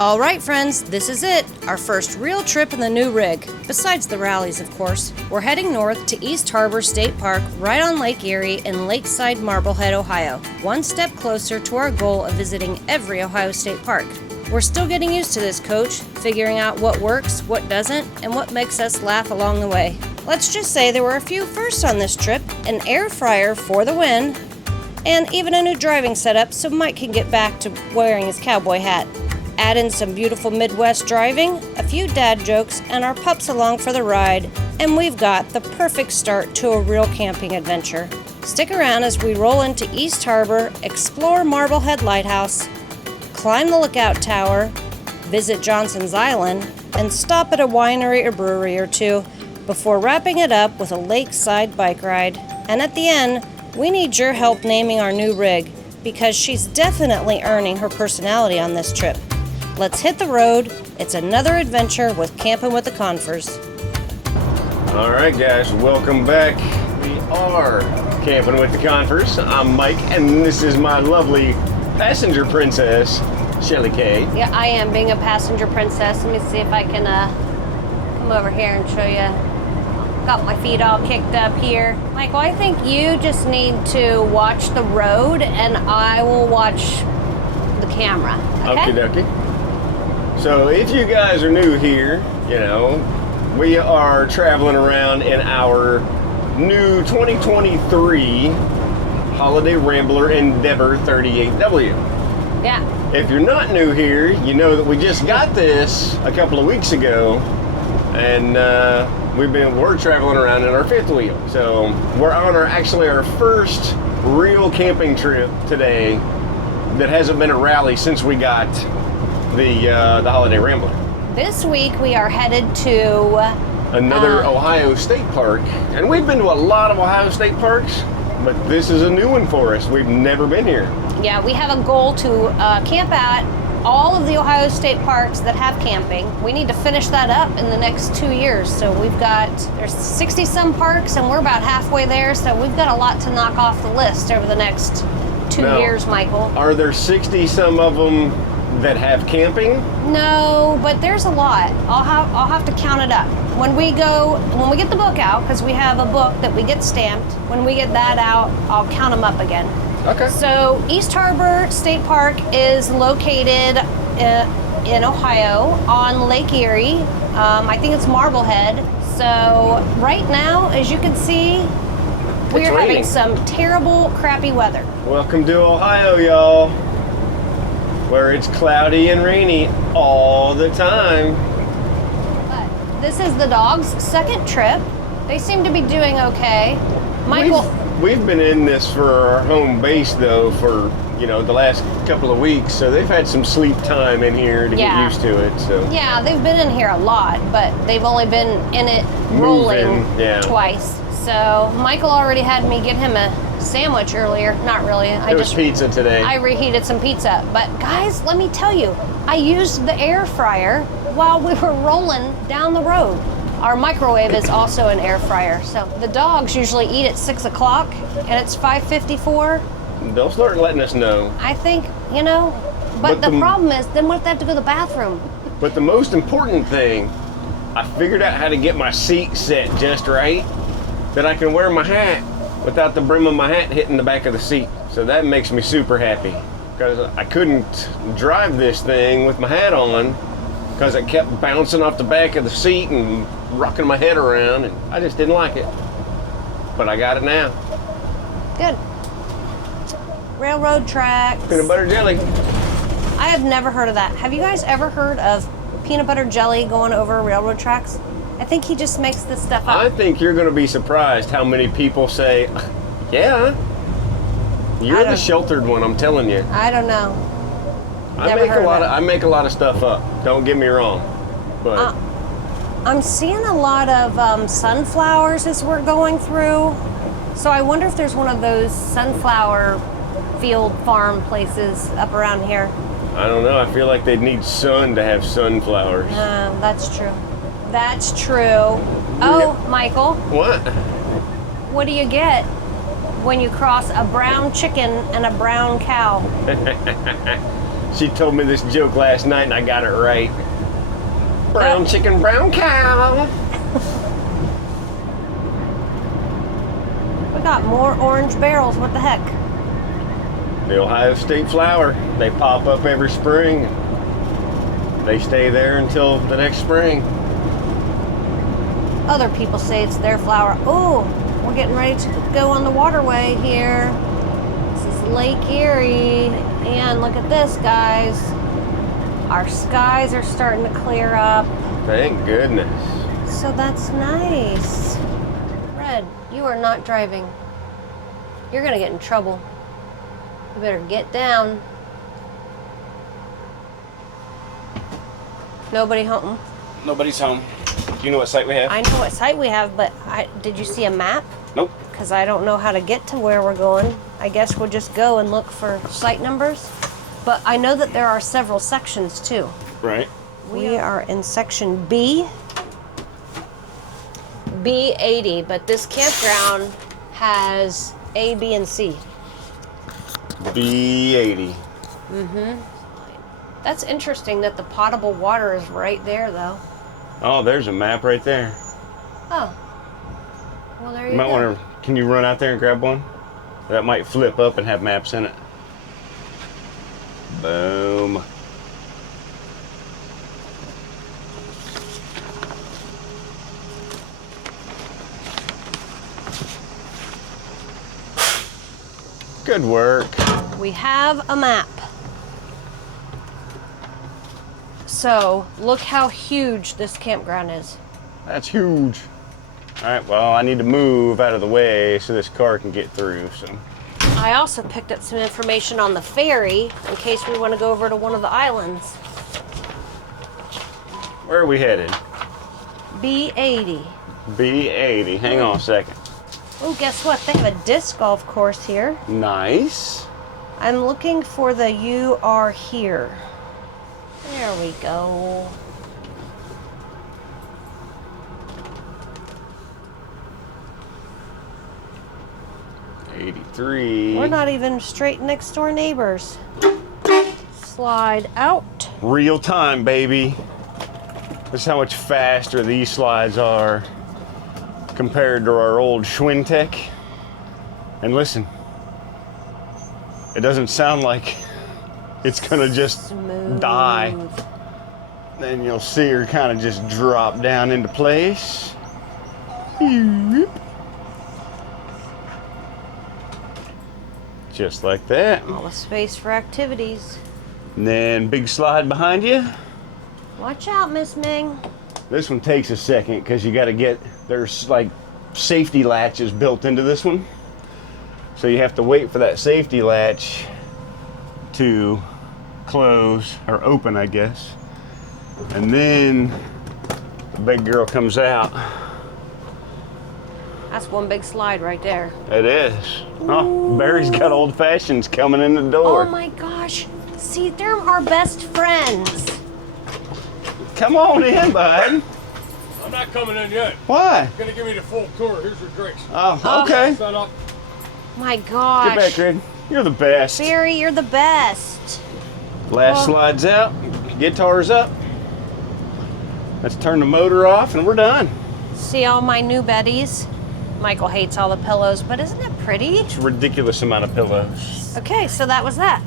All right, friends, this is it. Our first real trip in the new rig. Besides the rallies, of course. We're heading north to East Harbor State Park, right on Lake Erie in Lakeside-Marblehead, Ohio. One step closer to our goal of visiting every Ohio State park. We're still getting used to this, Coach, figuring out what works, what doesn't, and what makes us laugh along the way. Let's just say there were a few firsts on this trip, an air fryer for the win, and even a new driving setup so Mike can get back to wearing his cowboy hat. Add in some beautiful Midwest driving, a few dad jokes, and our pups along for the ride, and we've got the perfect start to a real camping adventure. Stick around as we roll into East Harbor, explore Marblehead Lighthouse, climb the lookout tower, visit Johnson's Island, and stop at a winery or brewery or two before wrapping it up with a lakeside bike ride. And at the end, we need your help naming our new rig, because she's definitely earning her personality on this trip. Let's hit the road. It's another adventure with Campin with the Confers. All right, guys, welcome back. We are Campin with the Confers. I'm Mike, and this is my lovely passenger princess, Shelly K. Yeah, I am being a passenger princess. Let me see if I can come over here and show you. Got my feet all kicked up here. Michael, I think you just need to watch the road, and I will watch the camera. Okay? Okie dokie. So if you guys are new here, we are traveling around in our new 2023 Holiday Rambler Endeavor 38W. Yeah. If you're not new here, you know that we just got this a couple of weeks ago, and we're traveling around in our fifth wheel. So we're on our first real camping trip today that hasn't been a rally since we got the Holiday Rambler. This week we are headed to another Ohio State park, and we've been to a lot of Ohio State parks, but this is a new one for us. We've never been here. Yeah, we have a goal to camp at all of the Ohio State parks that have camping. We need to finish that up in the next 2 years. So there's 60 some parks, and we're about halfway there, so we've got a lot to knock off the list over the next 2 years, Michael. Are there 60 some of them that have camping? No, but there's a lot. I'll have to count it up. When we get the book out, because we have a book that we get stamped, when we get that out, I'll count them up again. Okay. So East Harbor State Park is located in Ohio on Lake Erie. I think it's Marblehead. So right now, as you can see, we're having some terrible, crappy weather. Welcome to Ohio, y'all, where it's cloudy and rainy all the time. But this is the dogs' second trip. They seem to be doing okay. Michael, We've been in this for our home base, though, for the last couple of weeks, so they've had some sleep time in here to get used to it. So yeah, they've been in here a lot, but they've only been in it rolling twice. So Michael already had me get him a sandwich earlier. Not really. It was pizza today. I reheated some pizza. But guys, let me tell you, I used the air fryer while we were rolling down the road. Our microwave is also an air fryer. So the dogs usually eat at 6 o'clock, and it's 5:54. They'll start letting us know. I think, but the problem is, then what if they have to go to the bathroom? But the most important thing, I figured out how to get my seat set just right, that I can wear my hat without the brim of my hat hitting the back of the seat. So that makes me super happy, because I couldn't drive this thing with my hat on because it kept bouncing off the back of the seat and rocking my head around, and I just didn't like it. But I got it now. Good. Railroad tracks. Peanut butter jelly. I have never heard of that. Have you guys ever heard of peanut butter jelly going over railroad tracks? I think he just makes this stuff up. I think you're going to be surprised how many people say, yeah. You're the sheltered one, I'm telling you. I don't know. I make a lot of stuff up. Don't get me wrong. But I'm seeing a lot of sunflowers as we're going through. So I wonder if there's one of those sunflower field farm places up around here. I don't know. I feel like they'd need sun to have sunflowers. That's true. That's true. Oh, Michael. What? What do you get when you cross a brown chicken and a brown cow? She told me this joke last night and I got it right. Brown chicken, brown cow. We got more orange barrels. What the heck? The Ohio State flower. They pop up every spring. They stay there until the next spring. Other people say it's their flower. Oh, we're getting ready to go on the waterway here. This is Lake Erie. And look at this, guys. Our skies are starting to clear up. Thank goodness. So that's nice. Red, you are not driving. You're gonna get in trouble. You better get down. Nobody home? Nobody's home. Do you know what site we have? I know what site we have, but did you see a map? Nope. Because I don't know how to get to where we're going. I guess we'll just go and look for site numbers. But I know that there are several sections too. Right. We are in section B. B80, but this campground has A, B, and C. B80. That's interesting that the potable water is right there, though. Oh, there's a map right there. Oh. Well, there you You might go. want to, can you run out there and grab one? That might flip up and have maps in it. Boom. Good work. We have a map. So, look how huge this campground is. That's huge. All right, well, I need to move out of the way so this car can get through, so. I also picked up some information on the ferry in case we want to go over to one of the islands. Where are we headed? B80. B80. Hang on a second. Oh, guess what? They have a disc golf course here. Nice. I'm looking for the "You Are Here." There we go. '83. We're not even straight next door neighbors. Slide out. Real time, baby. This is how much faster these slides are compared to our old Schwintech. And listen, it doesn't sound like it's gonna just Smooth. die. Then you'll see her kind of just drop down into place. Just like that. All the space for activities. And then big slide behind you. Watch out, Miss Ming. This one takes a second because you got to get, there's like safety latches built into this one. So you have to wait for that safety latch to close or open, I guess. And then the big girl comes out. That's one big slide right there. It is. Oh, Barry's got old fashions coming in the door. Oh my gosh. See, they're our best friends. Come on in, bud. I'm not coming in yet. Why? You're gonna give me the full tour. Here's your drinks. Oh, okay. Set up. My gosh. Get back, Red. You're the best. Barry, you're the best. Last slide's out. Guitar's up. Let's turn the motor off and we're done. See all my new Beddys? Michael hates all the pillows, but isn't it pretty? It's a ridiculous amount of pillows. Okay, so that was that.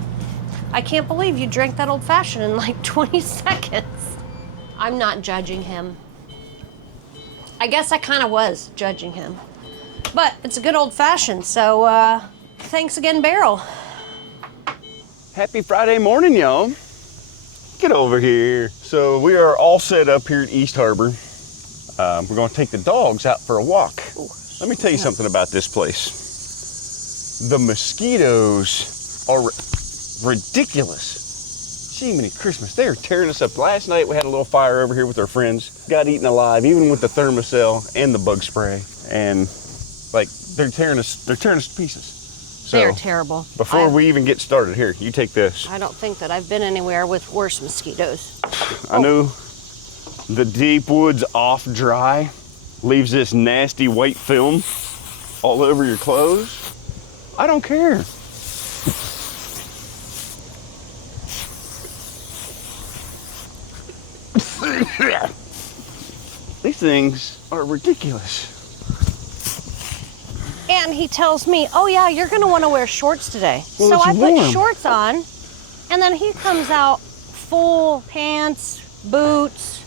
I can't believe you drank that old fashioned in like 20 seconds. I'm not judging him. I guess I kind of was judging him. But it's a good old fashioned, so thanks again, Beryl. Happy Friday morning, y'all. Get over here. So we are all set up here at East Harbor. We're gonna take the dogs out for a walk. Ooh. Let me tell you something about this place. The mosquitoes are ridiculous. Jiminy Christmas, they are tearing us up. Last night we had a little fire over here with our friends. Got eaten alive, even with the Thermacell and the bug spray. And like, they're tearing us to pieces. So, They're terrible. Before we even get started, here, you take this. I don't think that I've been anywhere with worse mosquitoes. I know the deep woods off dry leaves this nasty white film all over your clothes. I don't care. These things are ridiculous. And he tells me, oh yeah, you're gonna wanna wear shorts today. Well, so it's I warm. put shorts on, and then he comes out full pants, boots,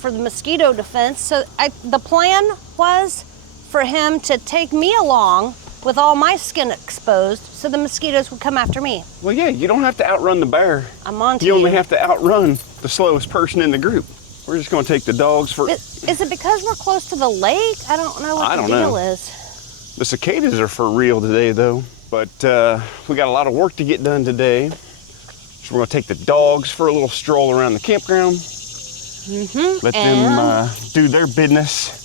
for the mosquito defense. So the plan was for him to take me along with all my skin exposed so the mosquitoes would come after me. Well, yeah, you don't have to outrun the bear. I'm on to You only have to outrun the slowest person in the group. We're just gonna take the dogs for... Is it because we're close to the lake? I don't know what the deal is. The cicadas are for real today, though. But we got a lot of work to get done today. So we're gonna take the dogs for a little stroll around the campground. Let them do their business.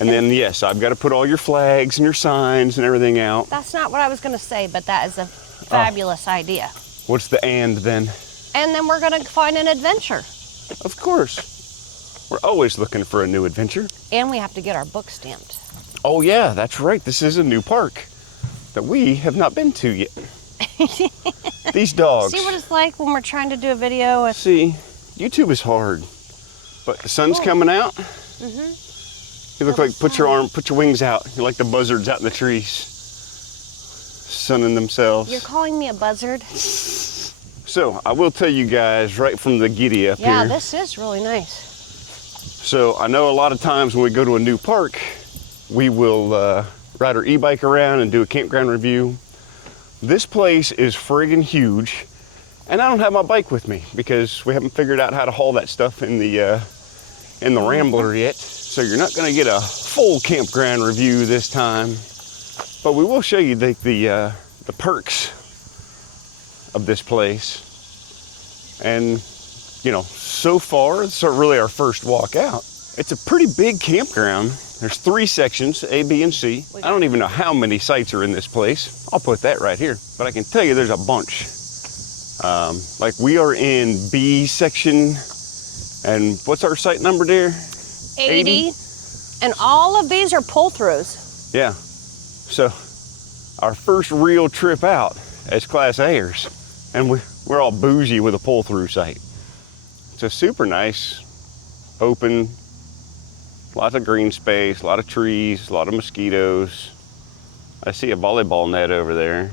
And then, yes, I've got to put all your flags and your signs and everything out. That's not what I was gonna say, but that is a fabulous idea. What's the and then? And then we're gonna find an adventure. Of course. We're always looking for a new adventure. And we have to get our book stamped. Oh yeah, that's right. This is a new park that we have not been to yet. These dogs. See what it's like when we're trying to do a video with... See, YouTube is hard, but the sun's coming out. You look like, put your wings out. You're like the buzzards out in the trees, sunning themselves. You're calling me a buzzard? So I will tell you guys right from the giddy up here. Yeah, this is really nice. So I know a lot of times when we go to a new park, we will ride our e-bike around and do a campground review. This place is friggin' huge, and I don't have my bike with me because we haven't figured out how to haul that stuff in the Rambler yet. So you're not gonna get a full campground review this time, but we will show you the perks of this place. And you know, so far, it's really our first walk out. It's a pretty big campground. There's 3 sections, A, B, and C. I don't even know how many sites are in this place. I'll put that right here, but I can tell you there's a bunch. Like we are in B section, and what's our site number there? 80. And all of these are pull-throughs. Yeah. So our first real trip out as Class A'ers, and we're all bougie with a pull-through site. It's a super nice, open, lots of green space, a lot of trees, a lot of mosquitoes. I see a volleyball net over there.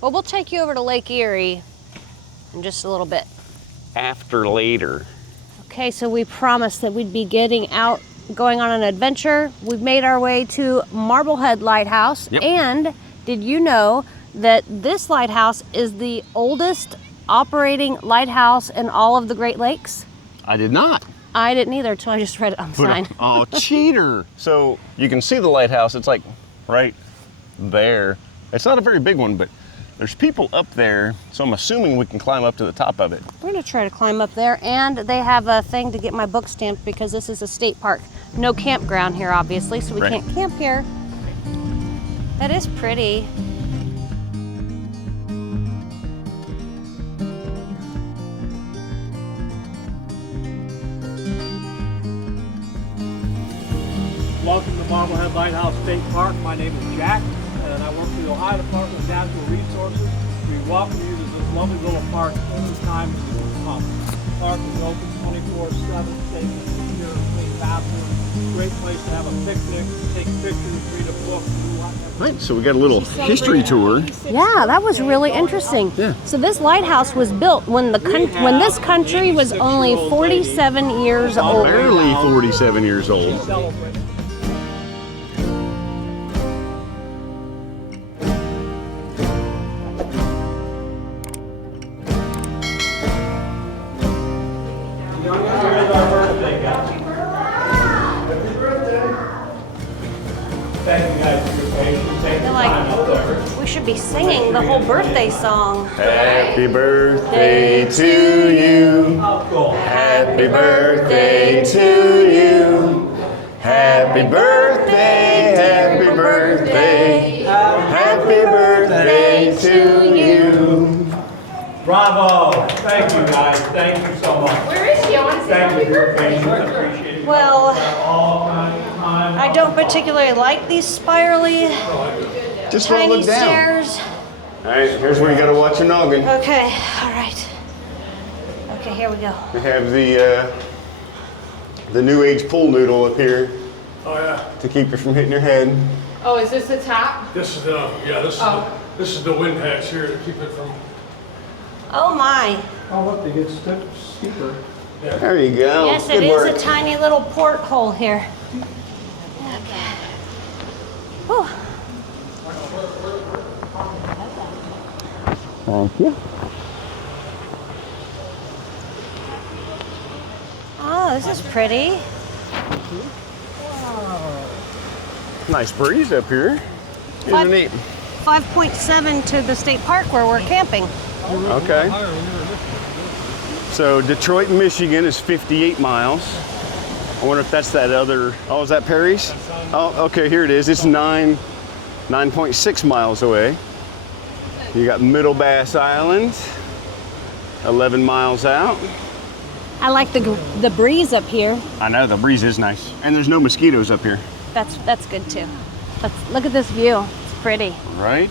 Well, we'll take you over to Lake Erie in just a little bit. After later. Okay, so we promised that we'd be getting out, going on an adventure. We've made our way to Marblehead Lighthouse. Yep. And did you know that this lighthouse is the oldest operating lighthouse in all of the Great Lakes? I did not. I didn't either until I just read it on the sign. Oh, cheater. So you can see the lighthouse. It's like right there. It's not a very big one, but there's people up there, so I'm assuming we can climb up to the top of it. We're gonna try to climb up there, and they have a thing to get my book stamped because this is a state park. No campground here, obviously, so we can't camp here. That is pretty. Welcome to Marblehead Lighthouse State Park. My name is Jack, and I work for the Ohio Department of Natural Resources. We welcome you to this lovely little park anytime you can come. The park is open 24/7, safe and secure, clean bathrooms. Great place to have a picnic, take pictures, read a book, do whatever. Right, so we got a little history tour. Yeah, that was really interesting. Yeah. So this lighthouse was built when this country was only 47 years old. Barely 47 years old. Celebrate. Thank you guys for your patience. Take your time up there. We should be singing the whole birthday song. Happy birthday to you. Happy birthday to you. Happy birthday, happy birthday. Happy birthday to you. Bravo. Thank you guys. Thank you so much. Where is she? I want to see Thank happy you for your birthday. patience. I appreciate it. Well, All kinds of time. I don't particularly like these spirally, Just don't tiny look down. stairs. All right, here's where you gotta watch your noggin. Okay, all right. Okay, here we go. We have the new age pool noodle up here Oh yeah. to keep you from hitting your head. Oh, is this the top? This is the this is the wind hatch here to keep it from. Oh my. Oh look, they get steeper. Yeah. There you go. Yes, Good it is work. a tiny little porthole here. Okay. Whew. Thank you. Oh, this is pretty. Nice breeze up here. Isn't it? 5.7 to the state park where we're camping. Okay. So Detroit, Michigan is 58 miles. I wonder if that's that other, oh, is that Perry's? Oh, okay, here it is. It's 9.6 miles away. You got Middle Bass Island, 11 miles out. I like the breeze up here. I know, the breeze is nice. And there's no mosquitoes up here. That's good too. Look at this view. It's pretty. Right?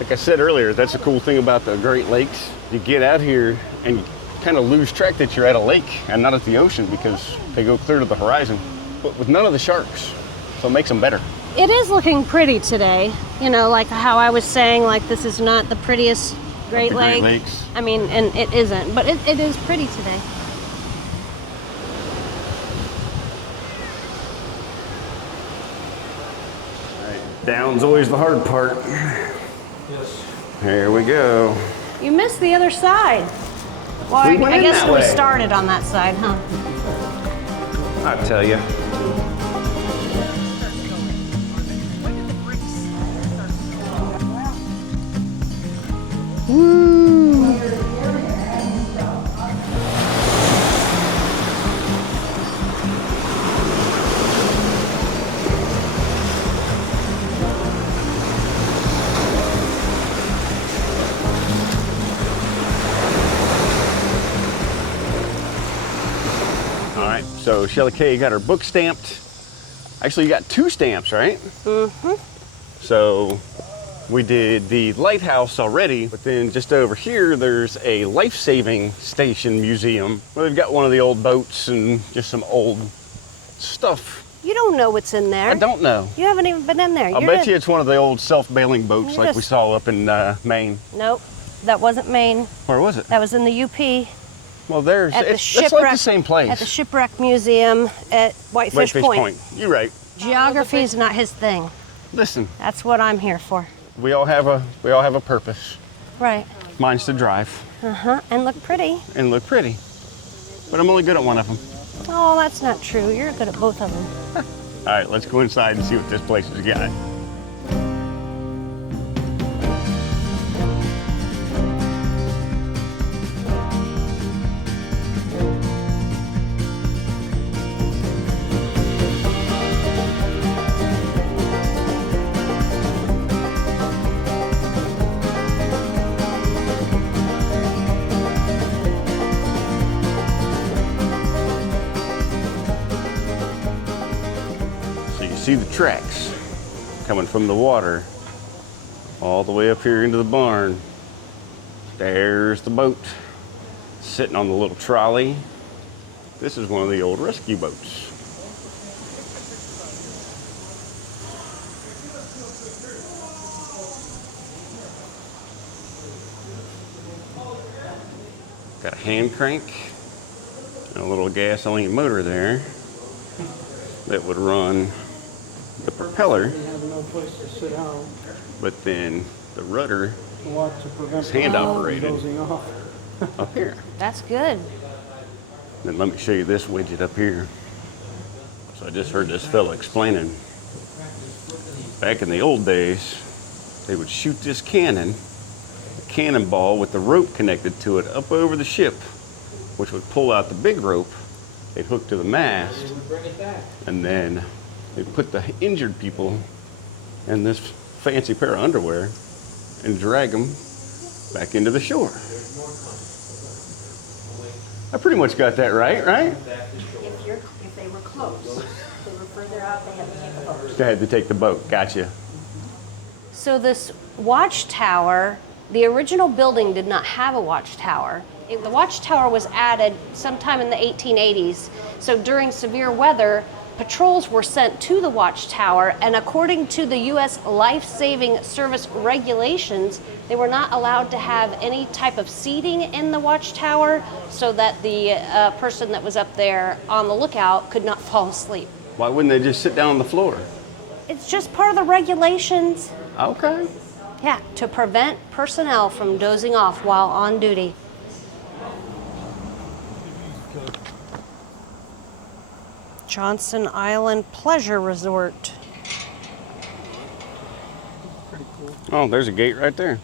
Like I said earlier, that's the cool thing about the Great Lakes. You get out here and you kind of lose track that you're at a lake and not at the ocean because they go clear to the horizon, but with none of the sharks. So it makes them better. It is looking pretty today. You know, like how I was saying, like this is not the prettiest Great The Lake. Great Lakes. I mean, and it isn't, but it is pretty today. Down's always the hard part. Yes. Here we go. You missed the other side. Well, We went I in guess that we way. started on that side, huh? I tell you. All right, so Shelly Kay got her book stamped. Actually, you got 2 stamps, right? Mm-hmm. So we did the lighthouse already, but then just over here, there's a life-saving station museum where they've got one of the old boats and just some old stuff. You don't know what's in there. I don't know. You haven't even been in there. I'll bet you it's one of the old self-bailing boats You're like we just- saw up in Maine. Nope, that wasn't Maine. Where was it? That was in the UP. Well, there's, At the it's shipwreck. like the same place. At the Shipwreck Museum at Whitefish Point. You're right. Geography is not his thing. Listen, That's what I'm here for. we all have a purpose. Right. Mine's to drive Uh-huh. And look pretty. and look pretty. But I'm only good at one of them. Oh, that's not true. You're good at both of them. All right, let's go inside and see what this place has got. So you see the tracks coming from the water all the way up here into the barn. There's the boat sitting on the little trolley. This is one of the old rescue boats. Got a hand crank and a little gasoline motor there that would run the propeller, They have no place to sit down. but then the rudder What to prevent It's hand the engine operated. dozing off. up here. That's good. Then let me show you this widget up here. So I just heard this fella explaining. Back in the old days, they would shoot this cannon, a cannonball with the rope connected to it up over the ship, which would pull out the big rope. They'd hook to the mast, and then they'd put the injured people in this fancy pair of underwear and drag them back into the shore. I pretty much got that right? If they were close, if they were further out, they had to take a boat. They had to take the boat. Gotcha. So this watchtower, the original building did not have a watchtower. The watchtower was added sometime in the 1880s. So during severe weather, patrols were sent to the watchtower, and according to the U.S. Life-Saving Service regulations, they were not allowed to have any type of seating in the watchtower so that the person that was up there on the lookout could not fall asleep. Why wouldn't they just sit down on the floor? It's just part of the regulations. Okay. Yeah, to prevent personnel from dozing off while on duty. Johnson Island Pleasure Resort. Pretty cool. Oh, there's a gate right there.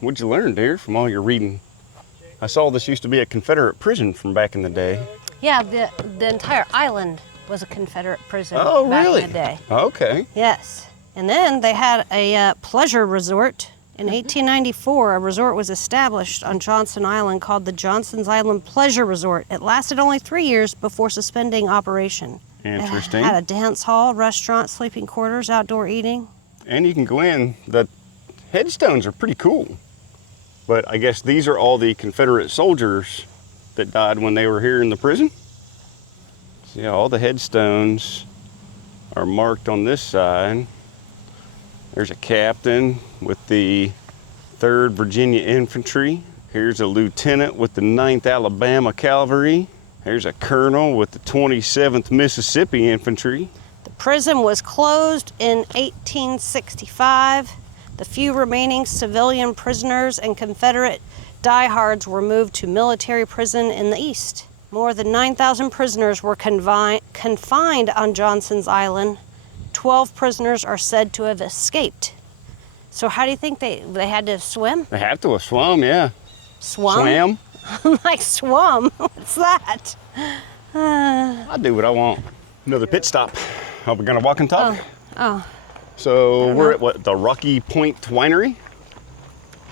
What'd you learn, dear, from all your reading? I saw this used to be a Confederate prison from back in the day. Yeah, the entire island was a Confederate prison Oh, back really? in the day. Okay. Yes. And then they had a pleasure resort. In 1894, a resort was established on Johnson Island called the Johnson's Island Pleasure Resort. It lasted only 3 years before suspending operation. Interesting. It had a dance hall, restaurant, sleeping quarters, outdoor eating. And you can go in. The headstones are pretty cool. But I guess these are all the Confederate soldiers that died when they were here in the prison. So yeah, all the headstones are marked on this side. There's a captain with the 3rd Virginia Infantry. Here's a lieutenant with the 9th Alabama Cavalry. Here's a colonel with the 27th Mississippi Infantry. The prison was closed in 1865. The few remaining civilian prisoners and Confederate diehards were moved to military prison in the east. More than 9,000 prisoners were confined on Johnson's Island. 12 prisoners are said to have escaped. So how do you think they had to swim? They have to have swum, yeah. Swam? Swam? Like swum? What's that? I do what I want. Another pit stop. Are we gonna walk and talk? Oh, So we're at what, the Rocky Point Winery?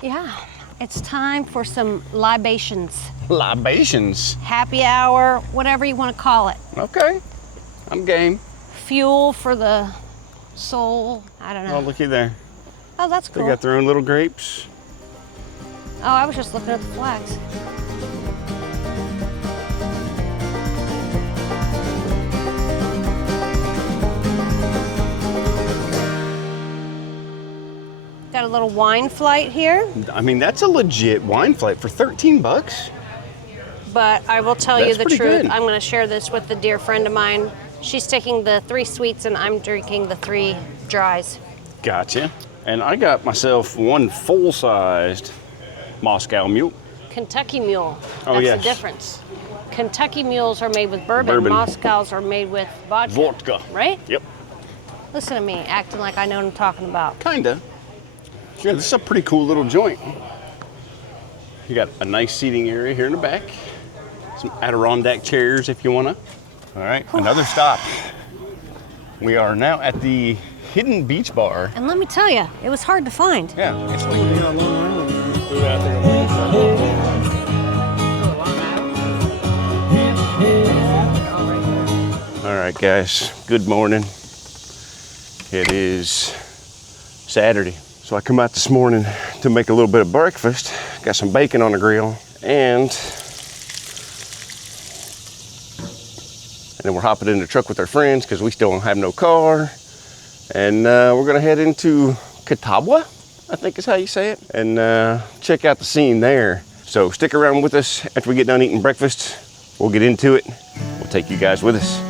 yeah. It's time for some libations. Libations. Happy hour, whatever you want to call it. Okay, I'm game. Fuel for the soul. I don't know. Oh, looky there. Oh, that's They cool. got their own little grapes. Oh, I was just looking at the flags. Got a little wine flight here, I mean, that's a legit wine flight for 13 bucks. but I will tell you That's the pretty truth. good. I'm going to share this with a dear friend of mine. She's taking the 3 sweets and I'm drinking the 3 dries. Gotcha. And I got myself one full-sized Moscow Mule. Kentucky Mule. Oh, That's yes. the difference. Kentucky Mules are made with bourbon. Bourbon. Moscows are made with vodka. Vodka. Right? Yep. Listen to me, acting like I know what I'm talking about. Kinda. Yeah, this is a pretty cool little joint. You got a nice seating area here in the back. Some Adirondack chairs if you wanna. All right, another stop. We are now at the Hidden Beach Bar. And let me tell you, it was hard to find. Yeah. All right, guys, good morning. It is Saturday. So I come out this morning to make a little bit of breakfast. Got some bacon on the grill and then we're hopping in the truck with our friends because we still don't have no car. And we're gonna head into Catawba, I think is how you say it, and check out the scene there. So stick around with us after we get done eating breakfast. We'll get into it. We'll take you guys with us.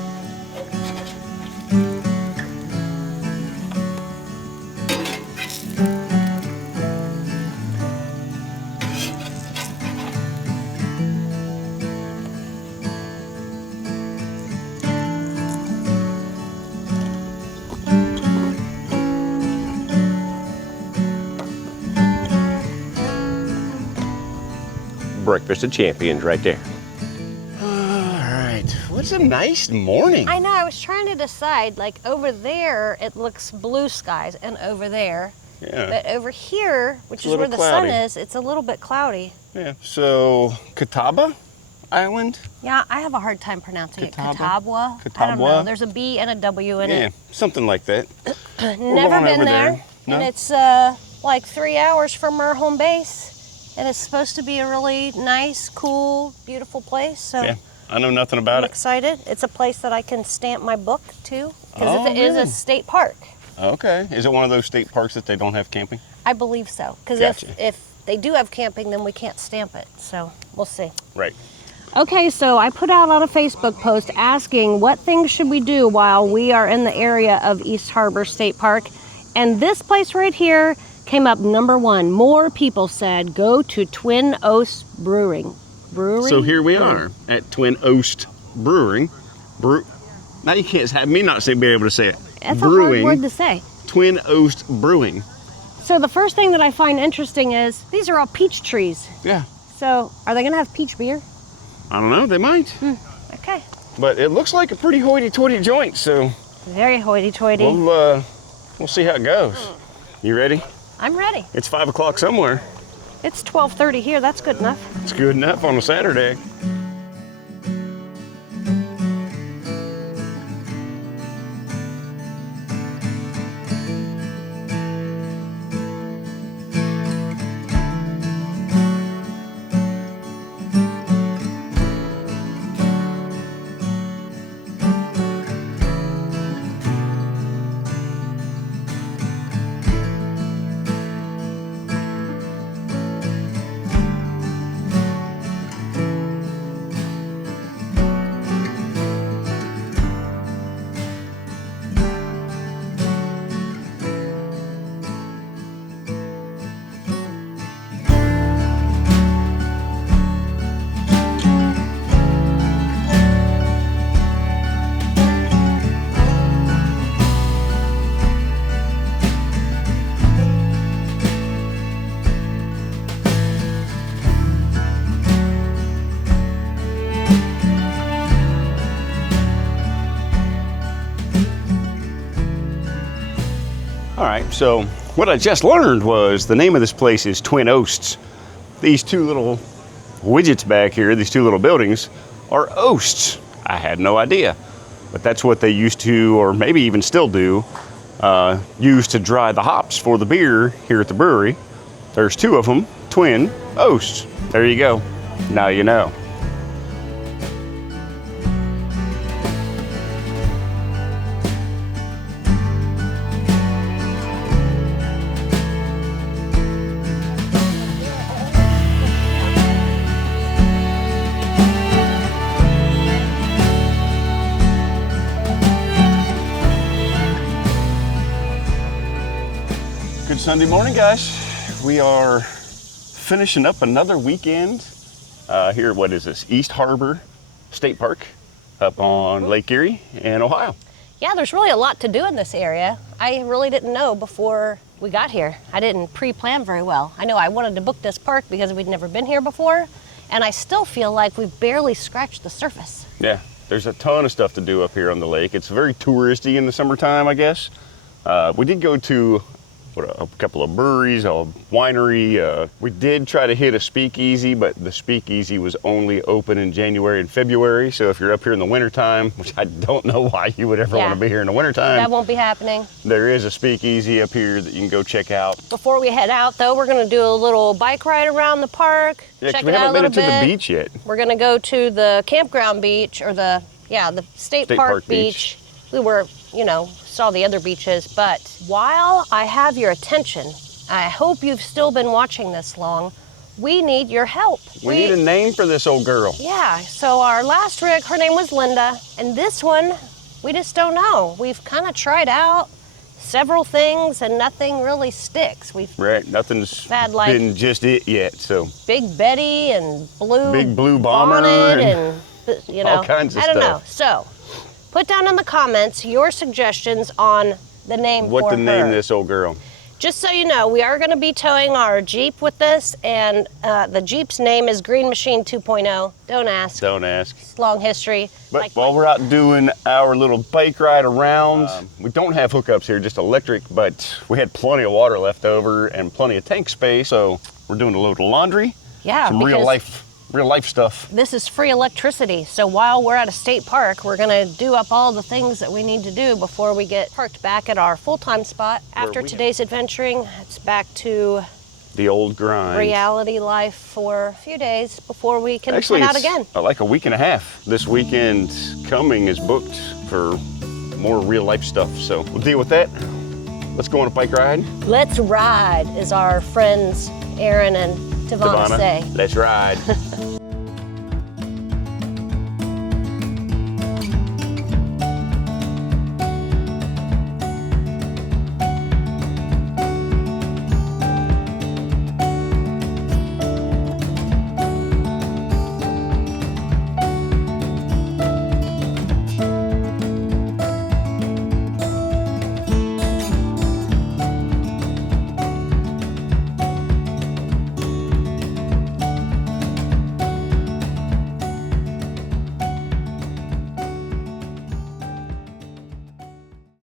Breakfast of champions right there. All right, what's a nice morning. I know, I was trying to decide, like over there, it looks blue skies, and over there. Yeah. But over here, which It's a is where little the sun cloudy. is, it's a little bit cloudy. Yeah, so Catawba Island? Yeah, I have a hard time pronouncing it. Catawba? Catawba? I don't Catawba? know. There's a B and a W in Yeah, it. something like that. Never going been over there. there. No? And it's like 3 hours from our home base. And it's supposed to be a really nice, cool, beautiful place. So Yeah, I know nothing about I'm it. excited. It's a place that I can stamp my book to because Oh, it is really? a state park. Okay. Is it one of those state parks that they don't have camping? I believe so. Because Gotcha. if they do have camping, then we can't stamp it. So we'll see. Right. Okay, so I put out on a Facebook post asking what things should we do while we are in the area of East Harbor State Park. And this place right here came up number one. More people said go to Twin Oast Brewery. So here we are at Twin Oast Brewing. Now you can't have me not be able to say it. That's a hard word to say. Twin Oast Brewing. So the first thing that I find interesting is these are all peach trees. Yeah. So are they gonna have peach beer? I don't know. They might. Okay. But it looks like a pretty hoity-toity joint. So Very hoity-toity. we'll see how it goes. You ready? I'm ready. It's 5 o'clock somewhere. It's 12:30 here. That's good enough. It's good enough on a Saturday. All right, so what I just learned was the name of this place is Twin Oasts. These two little widgets back here, these two little buildings, are Oasts. I had no idea, but that's what they used to, or maybe even still do, use to dry the hops for the beer here at the brewery. There's two of them, Twin Oasts. There you go. Now you know. Good Sunday morning, guys. We are finishing up another weekend here. What is this? East Harbor State Park up on Lake Erie in Ohio. Yeah, there's really a lot to do in this area. I really didn't know before we got here. I didn't pre-plan very well. I know I wanted to book this park because we'd never been here before, and I still feel like we've barely scratched the surface. Yeah, there's a ton of stuff to do up here on the lake. It's very touristy in the summertime, I guess. We did go to a couple of breweries, a winery. We did try to hit a speakeasy, but the speakeasy was only open in January and February. So if you're up here in the wintertime, which I don't know why you would ever want to be here in the wintertime. That won't be happening. There is a speakeasy up here that you can go check out. Before we head out, though, we're going to do a little bike ride around the park. Yeah, 'cause check we it out haven't a made little it to bit. the beach yet. We're going to go to the campground beach, or the state park beach. We were, saw the other beaches, but while I have your attention, I hope you've still been watching this long, we need your help. We need a name for this old girl. Yeah, so our last rig, her name was Linda, and this one, we just don't know. We've kind of tried out several things and nothing really sticks. Right, nothing's had, like, been just it yet, so. Big Betty and Big Blue Bomber and all kinds of I don't know. stuff. So, put down in the comments your suggestions on the name What for to name her. this old girl. Just so you know, we are going to be towing our Jeep with this, and the Jeep's name is Green Machine 2.0. Don't ask. Don't ask. It's long history. But while we're out doing our little bike ride around, we don't have hookups here, just electric, but we had plenty of water left over and plenty of tank space, so we're doing a load of laundry. Yeah, some real life stuff. This is free electricity, so while we're at a state park, we're gonna do up all the things that we need to do before we get parked back at our full-time spot. After today's adventuring, it's back to The old grind. reality life for a few days before we can Actually, head out it's again. like a week and a half. This weekend coming is booked for more real life stuff. So we'll deal with that. Let's go on a bike ride. Let's ride, as our friends Aaron and Devonna say. Let's ride.